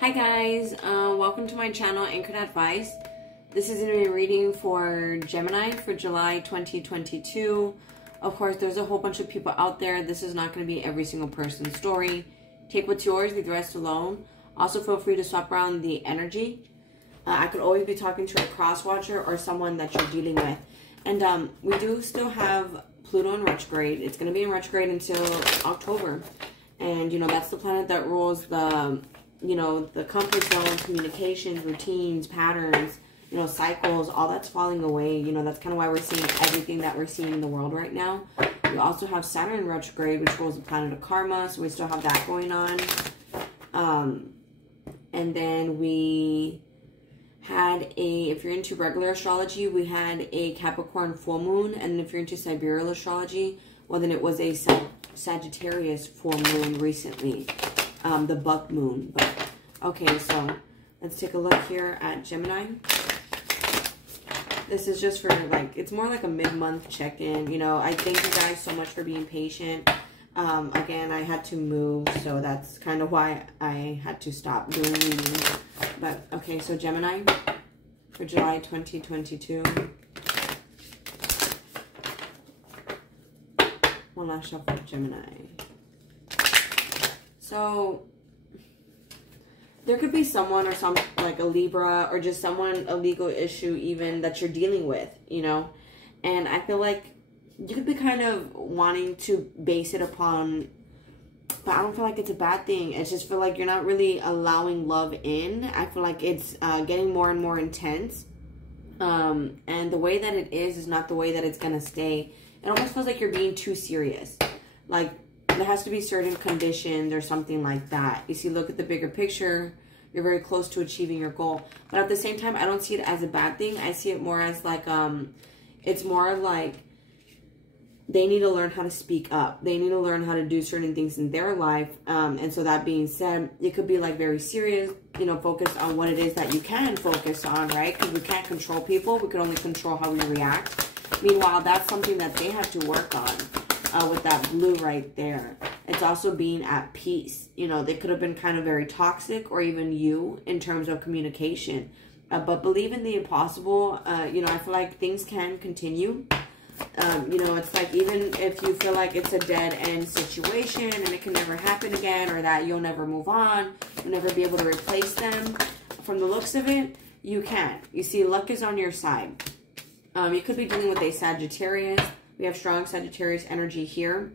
Hi guys, welcome to my channel, AnchoredAdvice. This is going to be a reading for Gemini for July 2022. Of course, there's a whole bunch of people out there. This is not going to be every single person's story. Take what's yours, leave the rest alone. Also, feel free to swap around the energy. I could always be talking to a cross-watcher or someone that you're dealing with. And we do still have Pluto in retrograde. It's going to be in retrograde until October. And, that's the planet that rules the comfort zone, communications, routines, patterns, cycles, all that's falling away. That's kind of why we're seeing everything that we're seeing in the world right now. We also have Saturn retrograde, which rules the planet of karma. So we still have that going on. And then we had if you're into regular astrology, we had a Capricorn full moon. And if you're into sidereal astrology, well, then it was a Sagittarius full moon recently. The buck moon. But okay, so let's take a look here at Gemini. This is just for it's more like a mid-month check-in. I thank you guys so much for being patient. Again, I had to move, so that's kind of why I had to stop doing readings. But okay, so Gemini for July 2022. One last shuffle for Gemini. So there could be someone or like a Libra or just someone, a legal issue even that you're dealing with, and I feel like you could be kind of wanting to base it upon, but I don't feel like it's a bad thing. It's just feel like you're not really allowing love in. I feel like it's getting more and more intense. And the way that it is not the way that it's going to stay. It almost feels like you're being too serious. Like, there has to be certain conditions or something like that. You see, look at the bigger picture. You're very close to achieving your goal. But at the same time, I don't see it as a bad thing. I see it more as like, it's more like they need to learn how to speak up. They need to learn how to do certain things in their life. And so that being said, it could be like very serious, focused on what it is that you can focus on, right? Because we can't control people. We can only control how we react. Meanwhile, that's something that they have to work on. With that blue right there. It's also being at peace. They could have been kind of very toxic, or even you, in terms of communication. But believe in the impossible. I feel like things can continue. It's like even if you feel like it's a dead-end situation and it can never happen again, or that you'll never move on, you'll never be able to replace them, from the looks of it, you can. You see, luck is on your side. You could be dealing with a Sagittarius. We have strong Sagittarius energy here.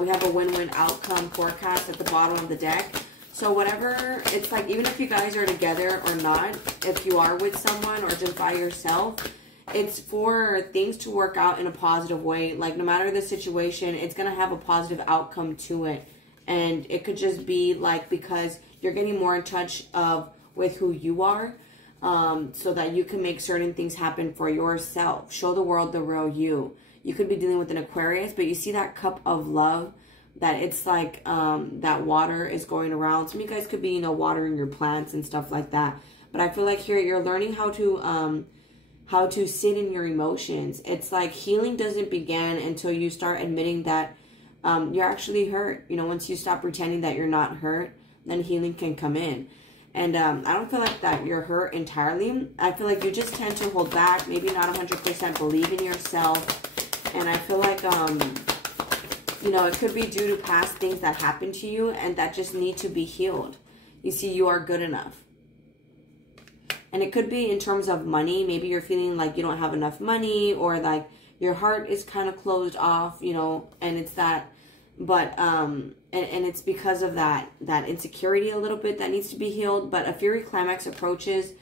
We have a win-win outcome forecast at the bottom of the deck. So whatever, it's like, even if you guys are together or not, if you are with someone or just by yourself, it's for things to work out in a positive way. Like, no matter the situation, it's going to have a positive outcome to it. And it could just be like, because you're getting more in touch with who you are, so that you can make certain things happen for yourself. Show the world the real you. You could be dealing with an Aquarius, but you see that cup of love, that it's like that water is going around. Some of you guys could be, watering your plants and stuff like that. But I feel like here you're learning how to sit in your emotions. It's like healing doesn't begin until you start admitting that you're actually hurt. Once you stop pretending that you're not hurt, then healing can come in. And I don't feel like that you're hurt entirely. I feel like you just tend to hold back, maybe not 100% believe in yourself. And I feel like, it could be due to past things that happened to you and that just need to be healed. You see, you are good enough. And it could be in terms of money. Maybe you're feeling like you don't have enough money, or like your heart is kind of closed off, and it's that. But, and it's because of that insecurity a little bit that needs to be healed. But a fiery climax approaches,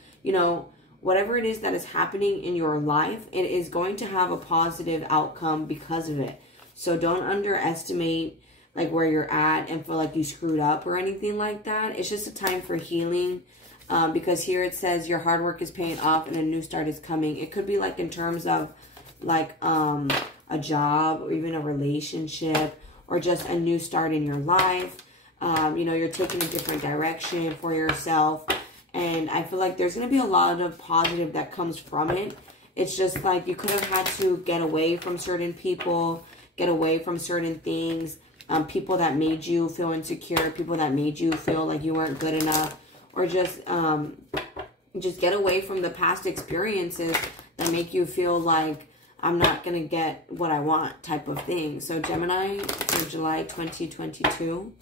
whatever it is that is happening in your life, it is going to have a positive outcome because of it. So don't underestimate like where you're at and feel like you screwed up or anything like that. It's just a time for healing, because here it says your hard work is paying off and a new start is coming. It could be like in terms of like a job, or even a relationship, or just a new start in your life. You're taking a different direction for yourself. And I feel like there's going to be a lot of positive that comes from it. It's just like you could have had to get away from certain people, get away from certain things, people that made you feel insecure, people that made you feel like you weren't good enough, or just get away from the past experiences that make you feel like I'm not going to get what I want type of thing. So Gemini for July 2022.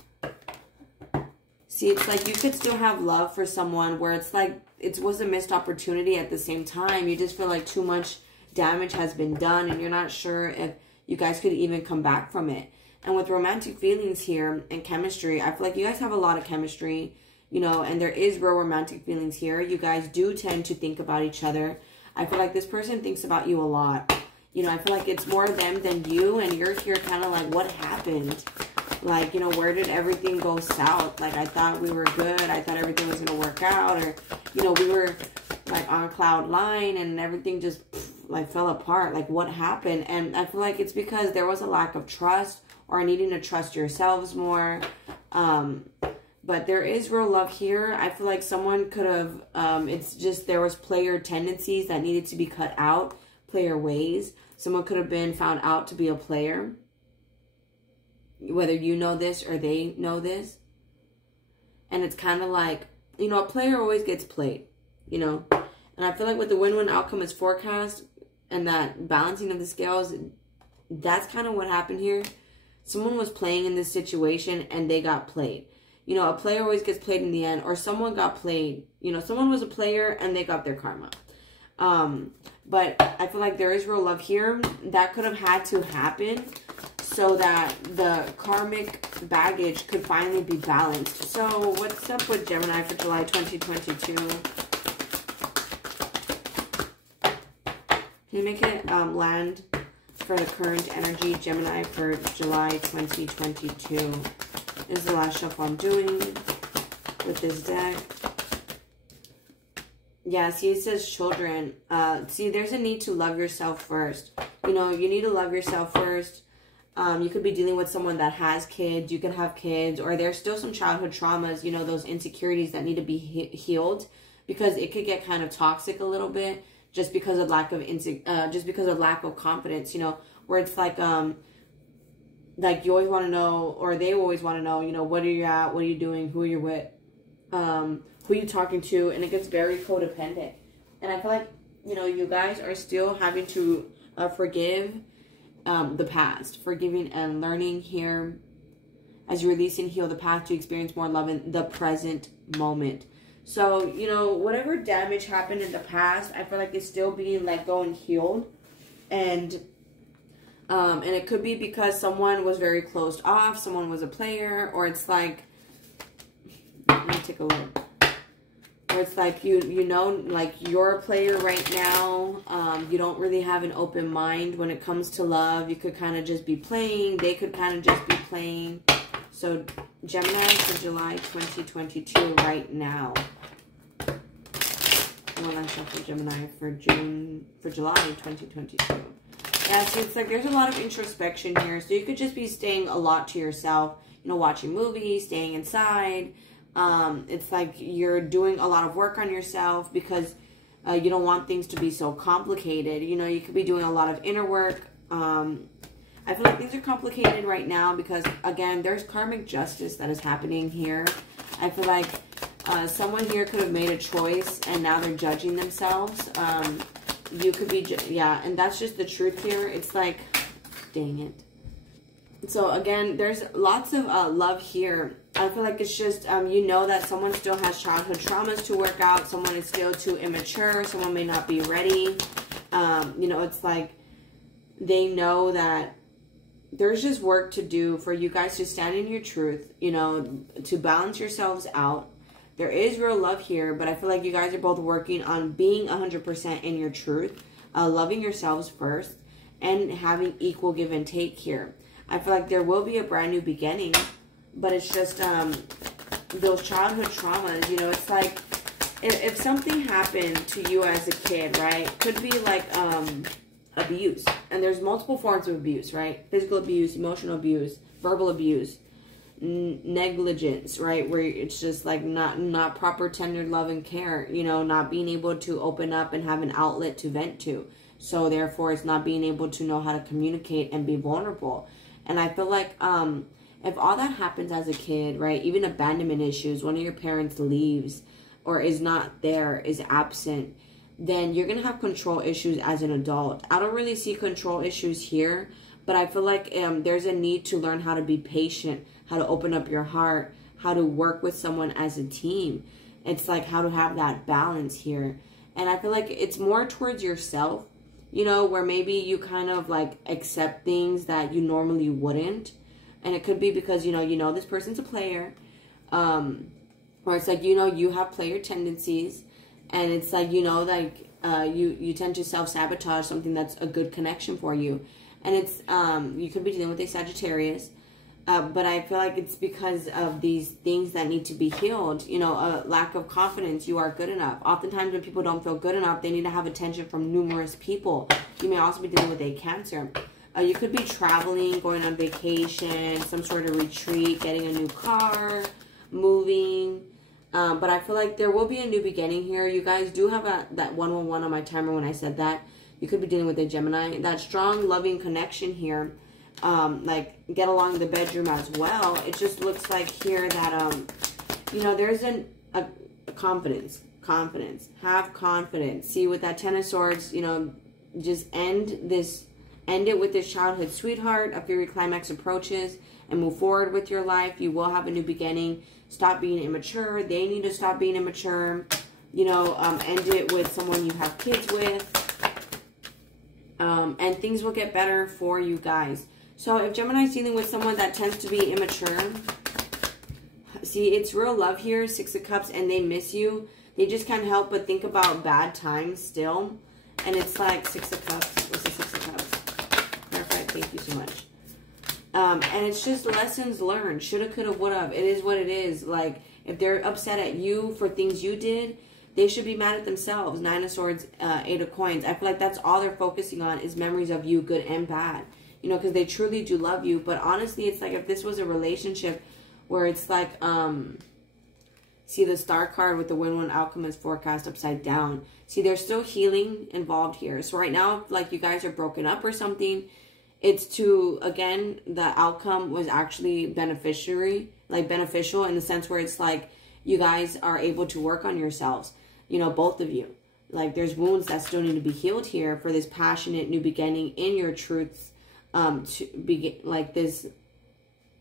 See, it's like you could still have love for someone where it's like it was a missed opportunity. At the same time, you just feel like too much damage has been done and you're not sure if you guys could even come back from it. And with romantic feelings here and chemistry, I feel like you guys have a lot of chemistry, you know, and there is real romantic feelings here. You guys do tend to think about each other. I feel like this person thinks about you a lot. You know, I feel like it's more them than you, and you're here kind of like, what happened? Like, you know, where did everything go south? Like, I thought we were good. I thought everything was going to work out. Or, you know, we were, like, on cloud nine and everything just, like, fell apart. Like, what happened? And I feel like it's because there was a lack of trust or needing to trust yourselves more. But there is real love here. I feel like someone could have, it's just there was player tendencies that needed to be cut out, player ways. Someone could have been found out to be a player. Whether you know this or they know this. And it's kind of like, you know, a player always gets played, you know. And I feel like with the win-win outcome is forecast and that balancing of the scales, that's kind of what happened here. Someone was playing in this situation and they got played. You know, a player always gets played in the end, or someone got played. You know, someone was a player and they got their karma. But I feel like there is real love here. That could have had to happen so that the karmic baggage could finally be balanced. So what's up with Gemini for July 2022? Can you make it land for the current energy? Gemini for July 2022 is the last shuffle I'm doing with this deck. Yeah, see, it says children. See, there's a need to love yourself first. You know, you need to love yourself first. You could be dealing with someone that has kids. You can have kids. Or there's still some childhood traumas, you know, those insecurities that need to be healed. Because it could get kind of toxic a little bit. Just because of lack of confidence, you know. Where it's like you always want to know, or they always want to know, you know, what are you at? What are you doing? Who are you with? Who are you talking to? And it gets very codependent. And I feel like, you know, you guys are still having to forgive the past. Forgiving and learning here as you release and heal the past to experience more love in the present moment. So, you know, whatever damage happened in the past, I feel like it's still being let go and healed. And it could be because someone was very closed off. Someone was a player. Or it's like, let me take a look. Or it's like, you know, like you're a player right now. You don't really have an open mind when it comes to love. You could kind of just be playing. They could kind of just be playing. So Gemini for July 2022 right now. One last shot for Gemini for July 2022. Yeah, so it's like there's a lot of introspection here. So you could just be staying a lot to yourself. You know, watching movies, staying inside. It's like you're doing a lot of work on yourself because you don't want things to be so complicated. You know, you could be doing a lot of inner work. I feel like things are complicated right now because, again, there's karmic justice that is happening here. I feel like someone here could have made a choice and now they're judging themselves. You could be, yeah, and that's just the truth here. It's like, dang it. So, again, there's lots of love here. I feel like it's just, you know that someone still has childhood traumas to work out. Someone is still too immature. Someone may not be ready. You know, it's like they know that there's just work to do for you guys to stand in your truth, you know, to balance yourselves out. There is real love here, but I feel like you guys are both working on being 100% in your truth, loving yourselves first, and having equal give and take here. I feel like there will be a brand new beginning, but it's just those childhood traumas, you know, it's like if something happened to you as a kid, right, could be like abuse. And there's multiple forms of abuse, right? Physical abuse, emotional abuse, verbal abuse, negligence, right? Where it's just like not proper tender love and care, you know, not being able to open up and have an outlet to vent to. So therefore it's not being able to know how to communicate and be vulnerable. And I feel like if all that happens as a kid, right, even abandonment issues, one of your parents leaves, or is not there, is absent, then you're going to have control issues as an adult. I don't really see control issues here, but I feel like there's a need to learn how to be patient, how to open up your heart, how to work with someone as a team. It's like how to have that balance here. And I feel like it's more towards yourself, you know, where maybe you kind of like accept things that you normally wouldn't. And it could be because, you know, this person's a player. Or it's like, you know, you have player tendencies. And it's like, you know, like you tend to self-sabotage something that's a good connection for you. And it's, you could be dealing with a Sagittarius. But I feel like it's because of these things that need to be healed. You know, a lack of confidence. You are good enough. Oftentimes when people don't feel good enough, they need to have attention from numerous people. You may also be dealing with a Cancer. You could be traveling, going on vacation, some sort of retreat, getting a new car, moving. But I feel like there will be a new beginning here. You guys do have that 111 on my timer when I said that. You could be dealing with a Gemini. That strong, loving connection here. Like, get along in the bedroom as well. It just looks like here that, you know, there's a confidence. Have confidence. See, with that Ten of Swords, you know, just end it with this childhood sweetheart. A fiery climax approaches and move forward with your life. You will have a new beginning. Stop being immature. They need to stop being immature. You know, end it with someone you have kids with. And things will get better for you guys. So if Gemini is dealing with someone that tends to be immature, see, it's real love here, Six of Cups, and they miss you. They just can't help but think about bad times still. And it's like Six of Cups. What's the Six of Cups? Perfect. Thank you so much. And it's just lessons learned. Shoulda, coulda, woulda. It is what it is. Like, if they're upset at you for things you did, they should be mad at themselves. Nine of Swords, Eight of Coins. I feel like that's all they're focusing on is memories of you, good and bad. You know, because they truly do love you. But honestly, it's like if this was a relationship where it's like, see the Star card with the Win-Win Alchemist forecast upside down. See, there's still healing involved here. So right now, like you guys are broken up or something, it's to, again, the outcome was actually beneficial in the sense where it's like you guys are able to work on yourselves, you know, both of you. Like there's wounds that still need to be healed here for this passionate new beginning in your truths, to begin like this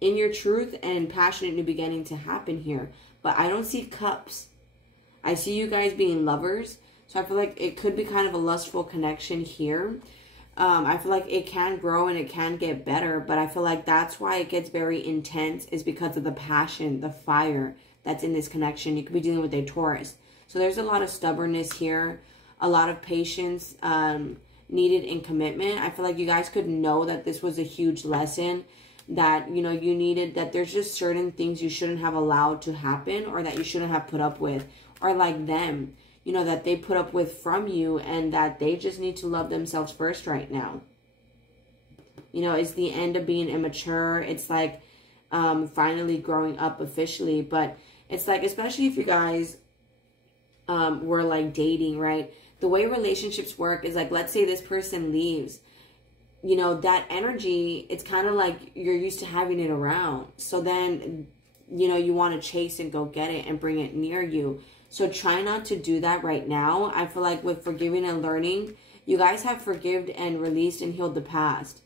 in your truth and passionate new beginning to happen here. But I don't see cups. I see you guys being lovers. So I feel like it could be kind of a lustful connection here. I feel like it can grow and it can get better, but I feel like that's why it gets very intense is because of the passion, the fire that's in this connection. You could be dealing with a Taurus. So there's a lot of stubbornness here, a lot of patience needed in commitment. I feel like you guys could know that this was a huge lesson that, you know, you needed, that there's just certain things you shouldn't have allowed to happen or that you shouldn't have put up with, or like them, you know, that they put up with from you, and that they just need to love themselves first right now. You know, it's the end of being immature. It's like finally growing up officially. But it's like, especially if you guys were like dating, right? The way relationships work is like, let's say this person leaves. You know, that energy, it's kind of like you're used to having it around. So then, you know, you want to chase and go get it and bring it near you. So try not to do that right now. I feel like with forgiving and learning, you guys have forgiven and released and healed the past.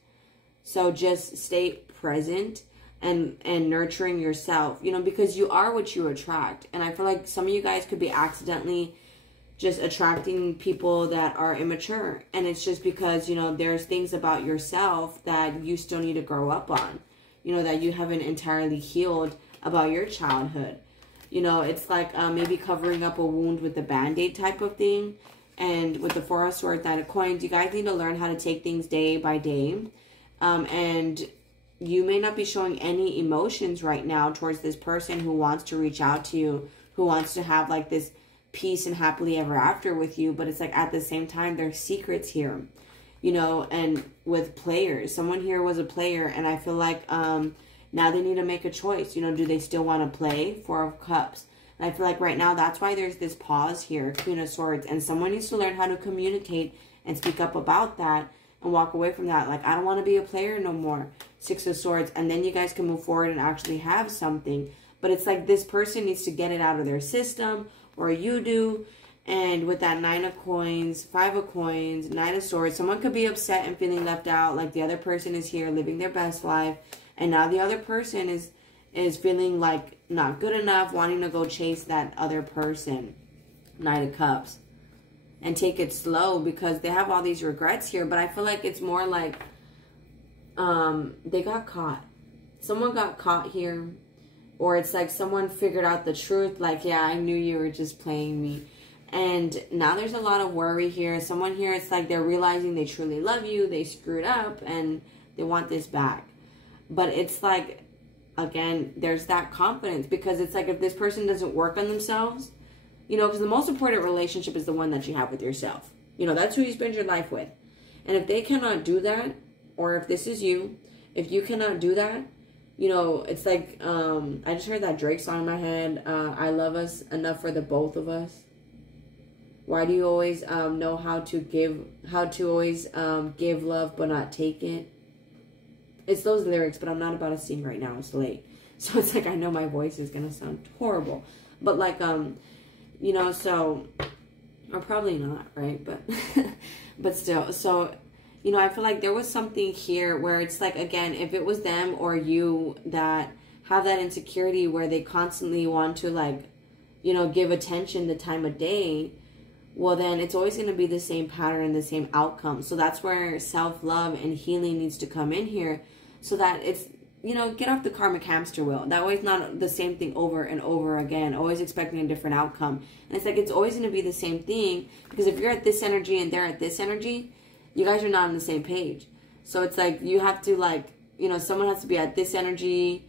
So just stay present and nurturing yourself, you know, because you are what you attract. And I feel like some of you guys could be accidentally just attracting people that are immature. And it's just because, you know, there's things about yourself that you still need to grow up on, you know, that you haven't entirely healed about your childhood. You know, it's like maybe covering up a wound with a Band-Aid type of thing. And with the Four of Swords, Nine of Coins, you guys need to learn how to take things day by day. And you may not be showing any emotions right now towards this person who wants to reach out to you, who wants to have like this peace and happily ever after with you. But it's like at the same time, there's secrets here, you know, and with players. Someone here was a player, and I feel like now they need to make a choice. You know, do they still want to play? Four of Cups. And I feel like right now, that's why there's this pause here, Queen of Swords. And someone needs to learn how to communicate and speak up about that and walk away from that. Like, I don't want to be a player no more. Six of Swords. And then you guys can move forward and actually have something. But it's like this person needs to get it out of their system, or you do. And with that 9 of coins, 5 of coins, 9 of swords, someone could be upset and feeling left out, like the other person is here living their best life, and now the other person is feeling like not good enough, wanting to go chase that other person. Knight of Cups. And take it slow because they have all these regrets here, but I feel like it's more like they got caught. Someone got caught here, or it's like someone figured out the truth, like, yeah, I knew you were just playing me. And now there's a lot of worry here. Someone here, it's like they're realizing they truly love you. They screwed up and they want this back. But it's like, again, there's that confidence. Because it's like if this person doesn't work on themselves, you know, because the most important relationship is the one that you have with yourself. You know, that's who you spend your life with. And if they cannot do that, or if this is you, if you cannot do that, you know, it's like, I just heard that Drake song in my head. I love us enough for the both of us. Why do you always know how to give love but not take it? It's those lyrics, but I'm not about to sing right now. It's late. So it's like, I know my voice is going to sound horrible. But like, you know, so, or probably not, right? But, but still, so, you know, I feel like there was something here where it's like, again, if it was them or you that have that insecurity where they constantly want to, like, you know, give attention the time of day, well, then it's always going to be the same pattern, the same outcome. So that's where self-love and healing needs to come in here so that it's, you know, get off the karmic hamster wheel. That way it's not the same thing over and over again, always expecting a different outcome. And it's like, it's always going to be the same thing, because if you're at this energy and they're at this energy, you guys are not on the same page. So it's like, you have to, like, you know, someone has to be at this energy,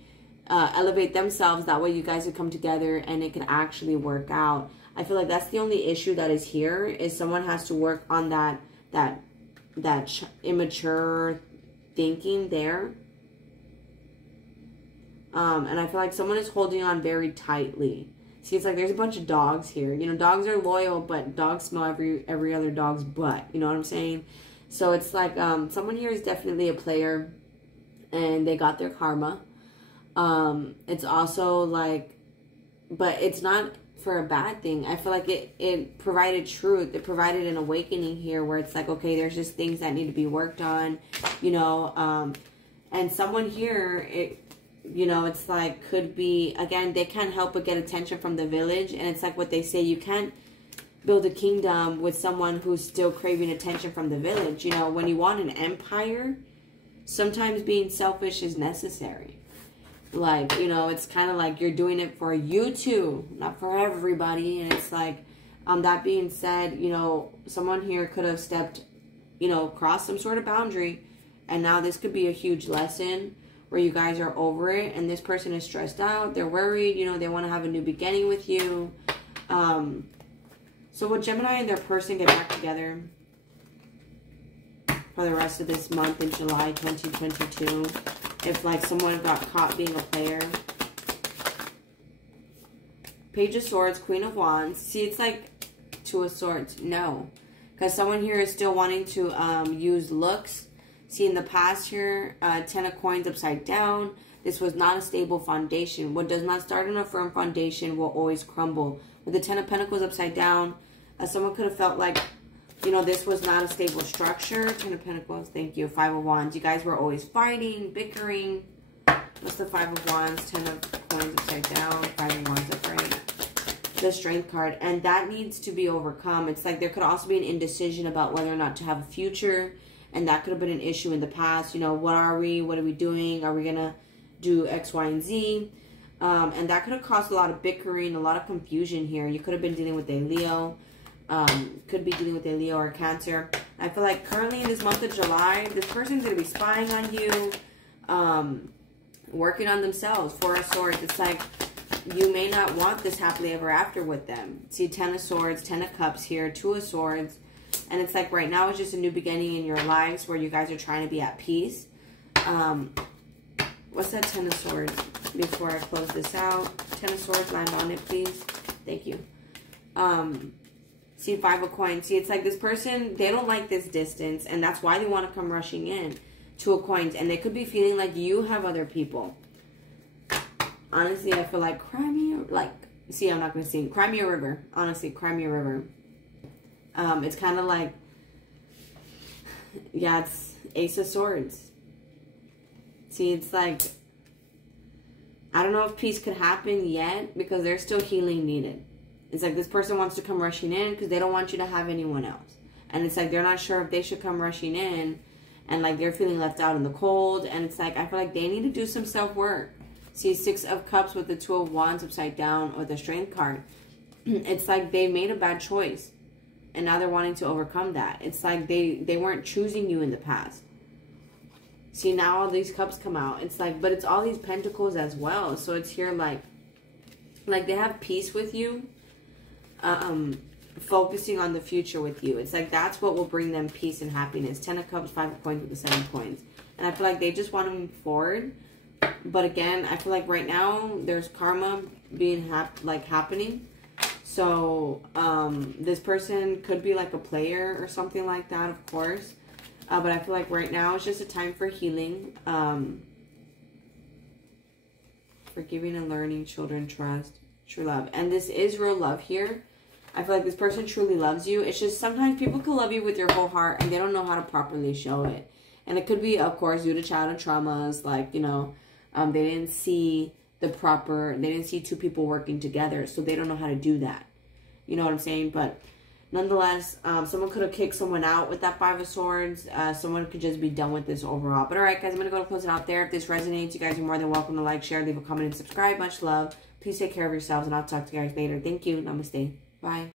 elevate themselves. That way you guys would come together and it can actually work out. I feel like that's the only issue that is here, is someone has to work on that immature thinking there. And I feel like someone is holding on very tightly. See, it's like there's a bunch of dogs here. You know, dogs are loyal, but dogs smell every other dog's butt. You know what I'm saying? So it's like someone here is definitely a player, and they got their karma. It's also like, but it's not for a bad thing. I feel like it provided truth. It provided an awakening here where it's like, okay, there's just things that need to be worked on, you know, and someone here, you know, it's like, could be, again, they can't help but get attention from the village. And it's like what they say, you can't build a kingdom with someone who's still craving attention from the village. You know, when you want an empire, sometimes being selfish is necessary. Like, you know, it's kind of like you're doing it for you two, not for everybody. And it's like, that being said, you know, someone here could have stepped, you know, crossed some sort of boundary. And now this could be a huge lesson where you guys are over it. And this person is stressed out. They're worried. You know, they want to have a new beginning with you. So will Gemini and their person get back together for the rest of this month in July 2022? If, like, someone got caught being a player. Page of Swords, Queen of Wands. See, it's like Two of Swords. No. Because someone here is still wanting to use looks. See, in the past here, 10 of Coins upside down. This was not a stable foundation. What does not start on a firm foundation will always crumble. With the 10 of Pentacles upside down, someone could have felt like, you know, this was not a stable structure. 10 of Pentacles, thank you. 5 of Wands. You guys were always fighting, bickering. What's the 5 of Wands? 10 of Coins upside down. 5 of Wands upright. The Strength card. And that needs to be overcome. It's like there could also be an indecision about whether or not to have a future. And that could have been an issue in the past. You know, what are we? What are we doing? Are we going to do X, Y, and Z? And that could have caused a lot of bickering, a lot of confusion here. You could have been dealing with a Leo. Could be dealing with a Leo or Cancer. I feel like currently in this month of July, this person's going to be spying on you, working on themselves. 4 of Swords. It's like you may not want this happily ever after with them. See, 10 of Swords, 10 of Cups here, 2 of Swords. And it's like right now it's just a new beginning in your lives where you guys are trying to be at peace. What's that 10 of Swords? Before I close this out. 10 of Swords, land on it, please. Thank you. See, 5 of Coins. See, it's like this person, they don't like this distance, and that's why they want to come rushing in. 2 of Coins, and they could be feeling like you have other people. Honestly, I feel like cry me, like, See, I'm not going to sing. Cry me a river. Honestly, cry me a river. It's kind of like, yeah, it's Ace of Swords. See, it's like, I don't know if peace could happen yet because there's still healing needed. It's like this person wants to come rushing in because they don't want you to have anyone else. And it's like they're not sure if they should come rushing in, and like they're feeling left out in the cold. And it's like I feel like they need to do some self-work. See, 6 of Cups with the 2 of Wands upside down or the Strength card. It's like they made a bad choice. And now they're wanting to overcome that. It's like they weren't choosing you in the past. See, now all these cups come out. It's like, but it's all these pentacles as well. So it's here like they have peace with you. Focusing on the future with you. It's like that's what will bring them peace and happiness. 10 of Cups, 5 of Coins with the 7 of Coins. And I feel like they just want to move forward. But again, I feel like right now there's karma being happening. So, this person could be like a player or something like that, of course. But I feel like right now it's just a time for healing. Forgiving and learning, children, trust, true love. And this is real love here. I feel like this person truly loves you. It's just sometimes people can love you with your whole heart and they don't know how to properly show it. And it could be, of course, due to childhood traumas. Like, you know, they didn't see they didn't see 2 people working together. So they don't know how to do that. You know what I'm saying? But nonetheless, someone could have kicked someone out with that 5 of Swords. Someone could just be done with this overall. But alright, guys, I'm going to go close it out there. If this resonates, you guys are more than welcome to like, share, leave a comment, and subscribe. Much love. Please take care of yourselves, and I'll talk to you guys later. Thank you. Namaste. Bye.